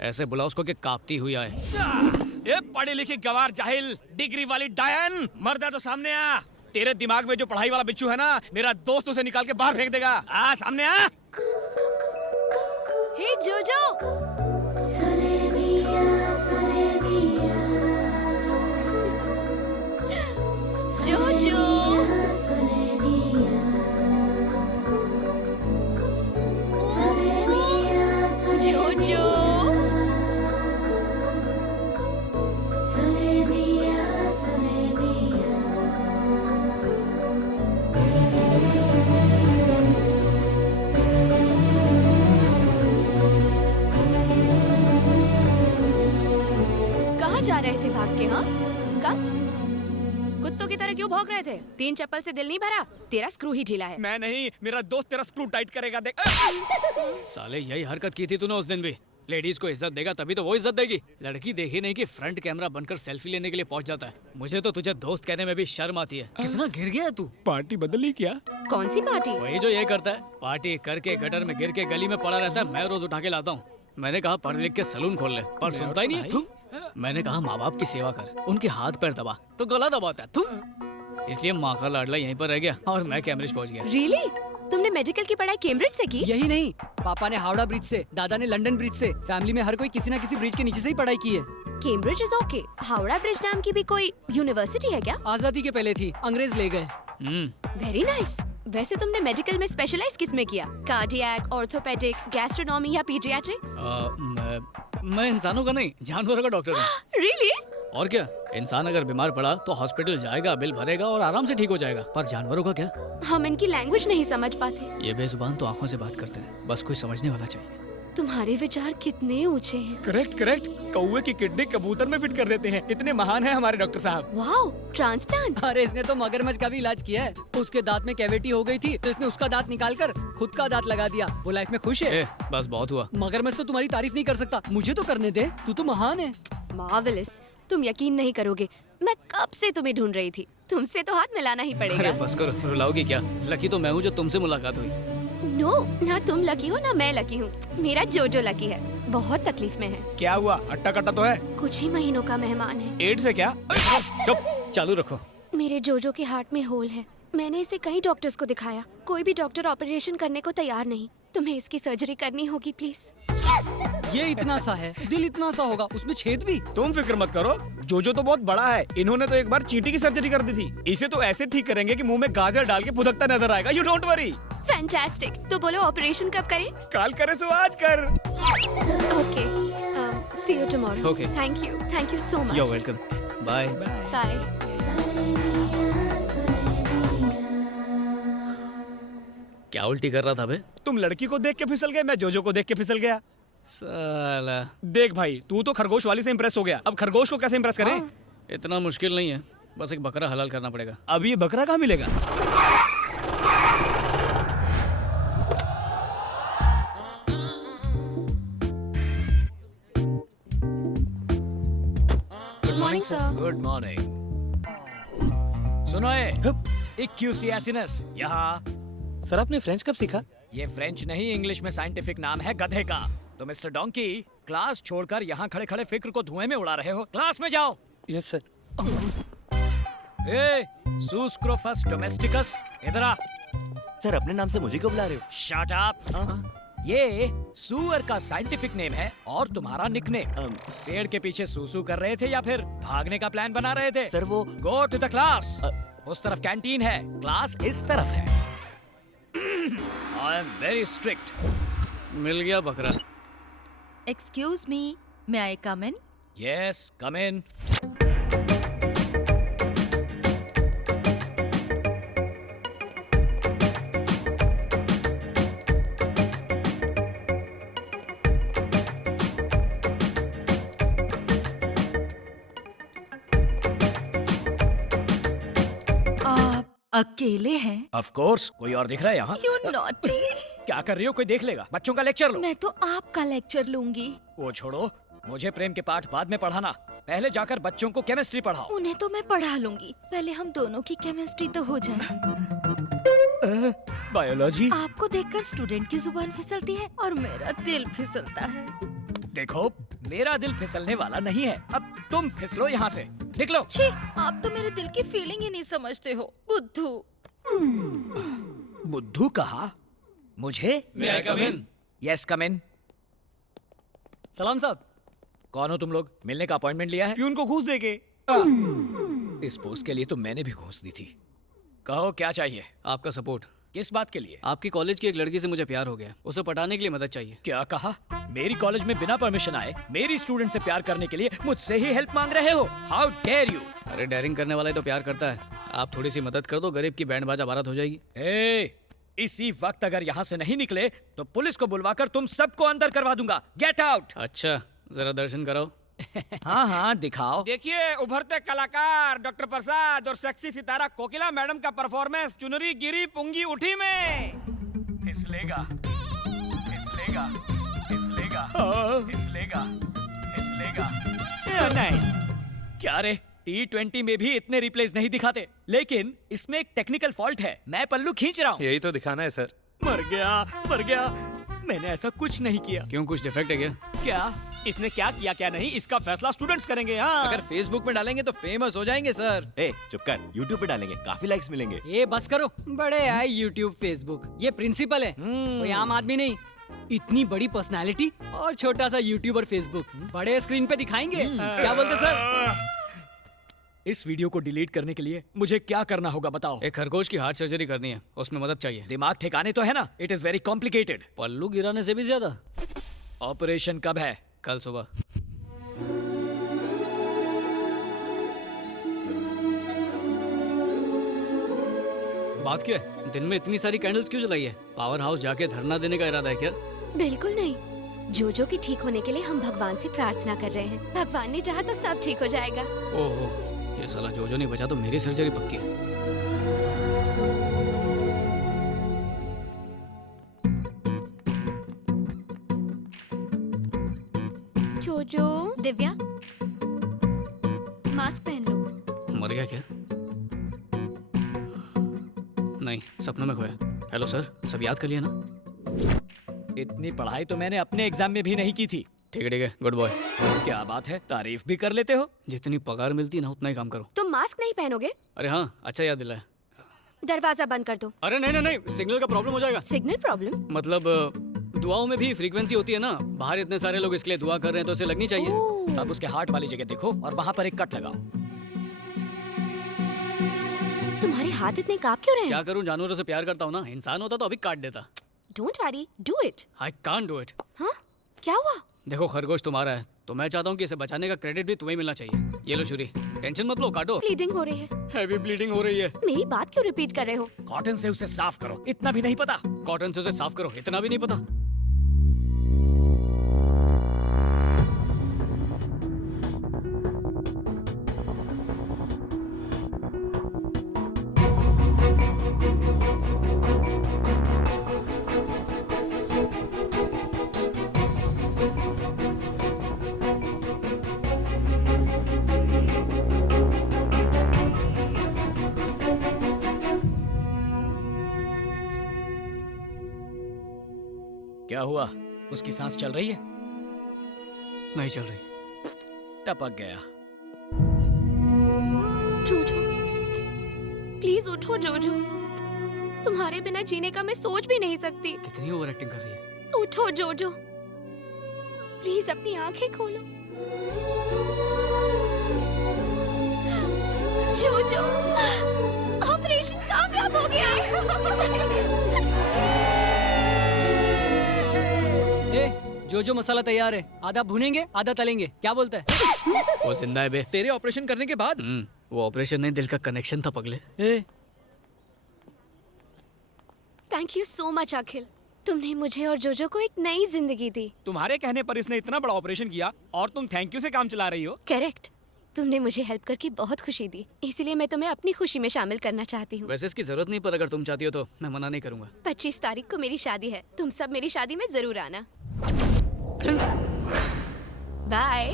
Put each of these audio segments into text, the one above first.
ऐसे बुलाओ उसको कि कांपती हुई आए। ये पढ़ी लिखी गवार जाहिल डिग्री वाली डायन, मर्द है तो सामने आ। तेरे दिमाग में जो पढ़ाई वाला बिच्छू है ना, मेरा दोस्त उसे निकाल के बाहर फेंक देगा। आ सामने आ। हे जोजो, जोजो, जोजो। कहाँ जा रहे थे भाग के? हाँ, कब? कुत्तों की तरह क्यों भौंक रहे थे? 3 चप्पल से दिल नहीं भरा? तेरा स्क्रू ही ढीला है। मैं नहीं, मेरा दोस्त तेरा स्क्रू टाइट करेगा। देख साले यही हरकत की थी तूने उस दिन भी। लेडीज को इज्जत देगा तभी तो वो इज्जत देगी। लड़की देखी नहीं कि फ्रंट कैमरा बनकर सेल्फी लेने के लिए पहुंच जाता है। मुझे तो तुझे दोस्त कहने में भी शर्म आती है। कितना गिर गया है तू। पार्टी बदल ली क्या? कौन सी पार्टी? वही जो ये करता है, पार्टी करके गटर में गिर के गली में पड़ा रहता है। मैं रोज उठा के लाता हूँ। मैंने कहा पढ़ लिख के सलून खोल ले, पर सुनता ही नहीं है तू। मैंने कहा माँ बाप की सेवा कर, उनके हाथ पैर दबा, तो गला दबाता है तू। इसलिए माँ का लाडला यहीं पर रह गया और मैं कैम्ब्रिज पहुँच गया। रियली? तुमने मेडिकल की पढ़ाई कैम्ब्रिज से की? यही नहीं, पापा ने हावड़ा ब्रिज से, दादा ने लंदन ब्रिज से। फैमिली में हर कोई किसी न किसी ब्रिज के नीचे से ही पढ़ाई की है। Cambridge is okay. Howrah bridge नाम की भी कोई यूनिवर्सिटी है क्या? आजादी के पहले थी, अंग्रेज ले गए। Very nice. वैसे तुमने मेडिकल में स्पेशलाइज किस में किया? कार्डियक, ऑर्थोपेडिक, गैस्ट्रोनॉमी या पीडियाट्रिक्स? मैं इंसानों का नहीं, जानवरों का डॉक्टर हूँ। रियली? और क्या, इंसान अगर बीमार पड़ा तो हॉस्पिटल जाएगा, बिल भरेगा और आराम से ठीक हो जाएगा। पर जानवरों का क्या? हम इनकी लैंग्वेज नहीं समझ पाते। ये बेजुबान तो आंखों से बात करते हैं, बस कोई समझने वाला चाहिए। तुम्हारे विचार कितने ऊंचे हैं। Correct correct. कौवे की किडनी कबूतर में फिट कर देते हैं। इतने महान हैं हमारे डॉक्टर साहब। Wow, transplant. अरे इसने तो मगरमच्छ का भी इलाज किया है। उसके दांत में कैविटी हो गई थी तो इसने उसका दांत निकाल कर खुद का दांत लगा दिया। वो लाइफ में खुश है। बस बहुत हुआ। मगरमच्छ तो तुम्हारी तारीफ नहीं कर सकता, मुझे तो करने दे, तू तो महान है। मार्वेलस। तुम यकीन नहीं करोगे, मैं कब से तुम्हें ढूंढ रही थी। तुमसे तो हाथ मिलाना ही अरे पड़ेगा। बस करो, रुलाओगी क्या? लकी तो मैं हूँ जो तुमसे मुलाकात हुई। नो, ना तुम लकी हो ना मैं लकी हूँ। मेरा जोजो लकी है, बहुत तकलीफ में है। क्या हुआ? अट्टा कट्टा तो है। कुछ ही महीनों का मेहमान है। एड्स है क्या? चुप, चालू रखो। मेरे जोजो के हार्ट में होल है। मैंने इसे कई डॉक्टर्स को दिखाया, कोई भी डॉक्टर ऑपरेशन करने को तैयार नहीं। तुम्हें इसकी सर्जरी करनी होगी प्लीज। ये इतना सा है, दिल इतना सा होगा, उसमें छेद भी। तुम फिक्र मत करो, जोजो तो बहुत बड़ा है। इन्होंने तो एक बार चींटी की सर्जरी कर दी थी। इसे तो ऐसे ठीक करेंगे कि मुंह में गाजर डाल के फुदकता नजर आएगा। You don't worry. फैंटास्टिक। तो बोलो ऑपरेशन कब करें? काल करे सो आज कर। Okay, see you tomorrow. Okay. Thank you so much. You are welcome. Bye. Bye. क्या उल्टी कर रहा था बे? तुम लड़की को देख के फिसल गए, मैं जोजो को देख के फिसल गया। साला, देख भाई, तू तो खरगोश वाली से इम्प्रेस हो गया, अब खरगोश को कैसे इम्प्रेस करें? इतना मुश्किल नहीं है, बस एक बकरा हलाल करना पड़ेगा। अब ये बकरा कहाँ मिलेगा? Good morning sir. Good morning. सुनो इक्यूसियासिनस यहाँ। सर आपने फ्रेंच कब सीखा? ये फ्रेंच नहीं, इंग्लिश में साइंटिफिक नाम है गधे का। तो मिस्टर डोंकी, क्लास छोड़कर यहाँ खड़े खड़े फिक्र को धुएं में उड़ा रहे हो। क्लास में जाओ। Yes sir. ए, सुस्क्रोफस डोमेस्टिकस, इधर आ। सर अपने नाम से मुझे क्यों बुला रहे हो? Shut up. ये सुअर का साइंटिफिक नेम है और तुम्हारा निकनेम। पेड़ के पीछे सूसू कर रहे थे या फिर भागने का प्लान बना रहे थे? सर वो गो टू द क्लास। उस तरफ कैंटीन है, क्लास इस तरफ है। I am very strict. मिल गया बकरा। Excuse me, may I come in? Yes, come in. आप अकेले हैं? ऑफ कोर्स, कोई और दिख रहा है यहाँ? You naughty! क्या कर रही हो? कोई देख लेगा। बच्चों का लेक्चर लो। मैं तो आपका लेक्चर लूंगी। वो छोड़ो, मुझे प्रेम के पाठ बाद में पढ़ाना, पहले जाकर बच्चों को केमिस्ट्री पढ़ाओ। उन्हें तो मैं पढ़ा लूंगी, पहले हम दोनों की केमिस्ट्री तो हो जाए। बायोलॉजी। आपको देखकर स्टूडेंट की जुबान फिसलती है और मेरा दिल फिसलता है। देखो, मेरा दिल फिसलने वाला नहीं है। अब तुम फिसलो यहाँ से, निकलो। छी, आप तो मेरे दिल की फीलिंग ही नहीं समझते हो, बुद्धू। बुद्धू कहा? मुझे? May I come in? Yes, come in. सलाम साहब। कौन हो तुम लोग? मिलने का अपॉइंटमेंट लिया है? प्यून को घूस देंगे। इस पोस्ट के लिए तो मैंने भी घूस दी थी। कहो क्या चाहिए? आपका सपोर्ट। किस बात के लिए? आपकी कॉलेज की एक लड़की से मुझे प्यार हो गया, उसे पटाने के लिए मदद चाहिए। क्या कहा? मेरी कॉलेज में बिना परमिशन आए मेरी स्टूडेंट से प्यार करने के लिए मुझसे ही हेल्प मांग रहे हो? How dare you! अरे डेयरिंग करने वाला ही तो प्यार करता है। आप थोड़ी सी मदद कर दो, गरीब की बैंड बाजा बारात हो जाएगी। इसी वक्त अगर यहाँ से नहीं निकले तो पुलिस को बुलवाकर तुम सबको अंदर करवा दूंगा। Get out! अच्छा, जरा दर्शन कराओ। हाँ हाँ, दिखाओ। देखिए, उभरते कलाकार डॉक्टर प्रसाद और सेक्सी सितारा कोकिला मैडम का परफॉर्मेंस चुनरी गिरी पुंगी उठी में। फिसलेगा, फिसलेगा, फिसलेगा, फिसलेगा, फिसलेगा। नहीं, क्या रे, T20 में भी इतने रिप्लेस नहीं दिखाते, लेकिन इसमें एक टेक्निकल फॉल्ट है। मैं पल्लू खींच रहा हूँ। यही तो दिखाना है सर। मर गया, मर गया। मैंने ऐसा कुछ नहीं किया। क्यों, कुछ डिफेक्ट है क्या? क्या? इसने क्या किया क्या नहीं, इसका फैसला स्टूडेंट्स करेंगे। हाँ, अगर फेसबुक में डालेंगे तो फेमस हो जाएंगे सर। ए चुप कर, यूट्यूब पे डालेंगे, काफी लाइक्स मिलेंगे। ये बस करो, बड़े आए यूट्यूब फेसबुक। ये प्रिंसिपल है, कोई आम आदमी नहीं। इतनी बड़ी पर्सनालिटी और छोटा सा यूट्यूब और फेसबुक, बड़े स्क्रीन पे दिखाएंगे। क्या बोलते सर? इस वीडियो को डिलीट करने के लिए मुझे क्या करना होगा बताओ? एक खरगोश की हार्ट सर्जरी करनी है, उसमें मदद चाहिए। दिमाग ठिकाने तो है ना? It is very complicated. पल्लू गिराने से भी ज्यादा। ऑपरेशन कब है? कल सुबह। बात क्या है? दिन में इतनी सारी कैंडल्स क्यों जलाई है? पावर हाउस जाके धरना देने का इरादा है क्या? बिल्कुल नहीं। जोजो के ठीक होने के लिए हम भगवान से प्रार्थना कर रहे हैं। भगवान ने चाहा तो सब ठीक हो जाएगा। ओहो, ये साला जोजो नहीं बचा तो मेरी सर्जरी पक्की है। जोजो, दिव्या, मास्क पहन लो। मर गया क्या? नहीं, सपनों में खोया। हेलो सर, सब याद कर लिया ना? इतनी पढ़ाई तो मैंने अपने एग्जाम में भी नहीं की थी। ठीक है, गुड बॉय। क्या बात है, तारीफ भी कर लेते हो। जितनी पगार मिलती है ना उतना ही काम करो। तुम मास्क नहीं पहनोगे? अरे हाँ, अच्छा याद दिलाया। दरवाजा बंद कर दो। अरे नहीं, सिग्नल का प्रॉब्लम हो जाएगा। Signal problem? मतलब दुआओं में भी फ्रीक्वेंसी होती है ना। बाहर इतने सारे लोग इसके लिए दुआ कर रहे हैं तो उसे लगनी चाहिए। अब उसके हार्ट वाली जगह देखो और वहाँ पर एक कट लगाओ। तुम्हारे हाथ इतने कांप क्यों रहे हैं? क्या करूं, जानवरों से प्यार करता हूं ना। इंसान होता तो अभी काट देता। Don't worry, do it. I can't do it. हाँ? क्या हुआ? देखो, खरगोश तुम्हारा है तो मैं चाहता हूँ कि इसे बचाने का क्रेडिट भी तुम्हें मिलना चाहिए। ये लो छुरी, टेंशन मत लो, काटो। ब्लीडिंग हो रही है। हैवी ब्लीडिंग हो रही है। मेरी बात क्यों रिपीट कर रहे हो? कॉटन से उसे साफ करो, इतना भी नहीं पता? कॉटन से उसे साफ करो, इतना भी नहीं पता? क्या हुआ? उसकी सांस चल रही है? नहीं चल रही। टपक गया। जोजो, प्लीज उठो जोजो। तुम्हारे बिना जीने का मैं सोच भी नहीं सकती। कितनी ओवर एक्टिंग कर रही है। उठो जोजो, प्लीज अपनी आंखें खोलो। जोजो, ऑपरेशन कामयाब हो गया है। जो मसाला तैयार है, आधा भुनेंगे आधा तलेंगे। क्या बोलता है? वो जिंदा है बे। तेरे ऑपरेशन करने के बाद वो ऑपरेशन नहीं, दिल का कनेक्शन था पगले। थैंक यू सो मच अखिल, तुमने मुझे और जोजो को एक नई जिंदगी दी। तुम्हारे कहने पर इसने इतना बड़ा ऑपरेशन किया और तुम थैंक यू से काम चला रही हो। करेक्ट, तुमने मुझे हेल्प करके बहुत खुशी दी, इसीलिए मैं तुम्हें अपनी खुशी में शामिल करना चाहती हूँ। वैसे इसकी जरूरत नहीं, पर अगर तुम चाहती हो तो मैं मना नहीं करूंगा। 25 तारीख को मेरी शादी है, तुम सब मेरी शादी में जरूर आना। बाय।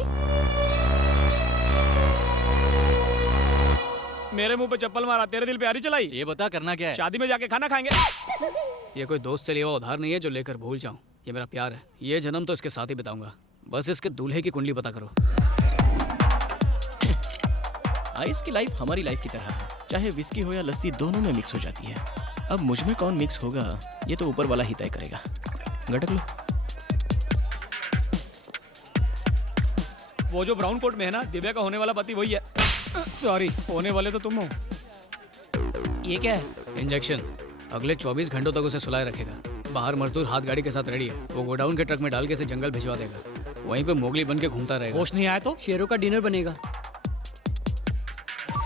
मेरे मुंह पे चप्पल मारा, तेरे दिल पे आरी चलाई। ये बता करना क्या है? शादी में जाके खाना खाएंगे। ये कोई दोस्त से लिया हुआ उधार नहीं है जो लेकर भूल जाऊं। ये मेरा प्यार है, ये जन्म तो इसके साथ ही बिताऊंगा। बस इसके दूल्हे की कुंडली पता करो। आइस की लाइफ हमारी लाइफ की तरह है, चाहे विस्की हो या लस्सी दोनों में मिक्स हो जाती है। अब मुझ में कौन मिक्स होगा ये तो ऊपर वाला ही तय करेगा। गटक लो। वो जो ब्राउन कोट में है ना, दिव्या का होने वाला पति वही है। सॉरी, होने वाले तो तुम हो। ये क्या है? इंजेक्शन अगले 24 घंटों तक उसे सुलाए रखेगा। बाहर मजदूर हाथ गाड़ी के साथ रेडी है, वो गोडाउन के ट्रक में डाल के इसे जंगल भिजवा देगा। वहीं पे मोगली बन के घूमता रहेगा। होश नहीं आया तो शेरों का डिनर बनेगा।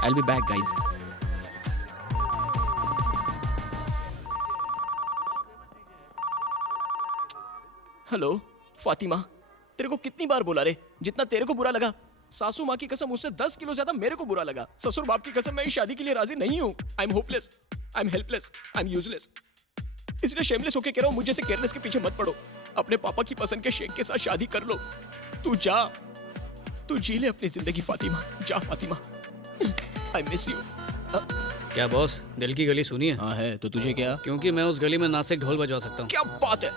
I'll be back, guys. Hello Fatima, तेरे को कितनी बार बोला रे, जितना तेरे को बुरा लगा सासू माँ की कसम उससे 10 किलो ज्यादा मेरे को बुरा लगा। ससुर बाप की कसम मैं इस शादी के लिए राजी नहीं हूँ। I am hopeless, I am helpless, I am useless. इसलिए शेमलेस होके कह रहा हूँ, मुझे से केयरलेस के पीछे मत पड़ो। अपने पापा की पसंद के शेख के साथ शादी कर लो। तू जा, तू जी ले अपनी जिंदगी फातिमा। जा फातिमा, आई मिस यू। क्या बॉस, दिल की गली सुनी है? हाँ है, तो तुझे क्या? क्योंकि मैं उस गली में नासिक ढोल बजवा सकता हूँ। क्या बात है।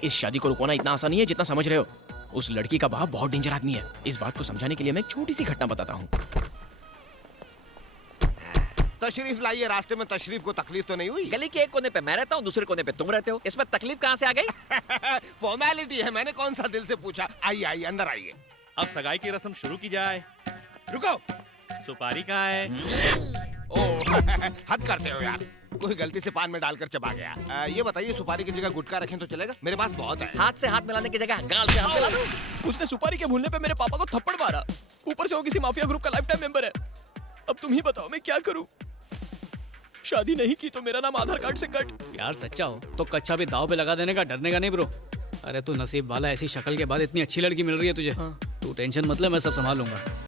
इस शादी को रुकवाना इतना आसान नहीं है जितना समझ रहे हो। उस लड़की का बाप बहुत डेंजर आदमी है। इस बात को समझाने के लिए मैं एक छोटी सी घटना बताता हूँ। तशरीफ लाइए। रास्ते में तशरीफ को तकलीफ तो नहीं हुई? गली के एक कोने पे मैं रहता हूँ, दूसरे कोने पे तुम रहते हो, इसमें तकलीफ कहाँ से आ गई? फॉर्मेलिटी है, मैंने कौन सा दिल से पूछा। आइए आइए अंदर आइए। अब सगाई की रस्म शुरू की जाए। रुको, सुपारी कहाँ है? ओ हद करते हो यार, कोई गलती से पान में डालकर चबा गया। ये बताइए सुपारी की जगह गुटखा रखें तो चलेगा? मेरे पास बहुत है। हाथ से हाथ मिलाने की जगह गाल से हाथ मिला दो। उसने सुपारी के भूलने पे मेरे पापा को थप्पड़ मारा। ऊपर से वो किसी माफिया ग्रुप का लाइफ टाइम मेंबर है। अब तुम ही बताओ मैं क्या करूं? शादी नहीं की तो मेरा नाम आधार कार्ड से कट। यार सच्चा हो तो कच्चा भी दाव पे लगा देने का, डरने का नहीं ब्रो। अरे तू नसीब वाला, ऐसी शक्ल के बाद इतनी अच्छी लड़की मिल रही है तुझे। तू टेंशन मत ले, मैं सब संभाल लूंगा।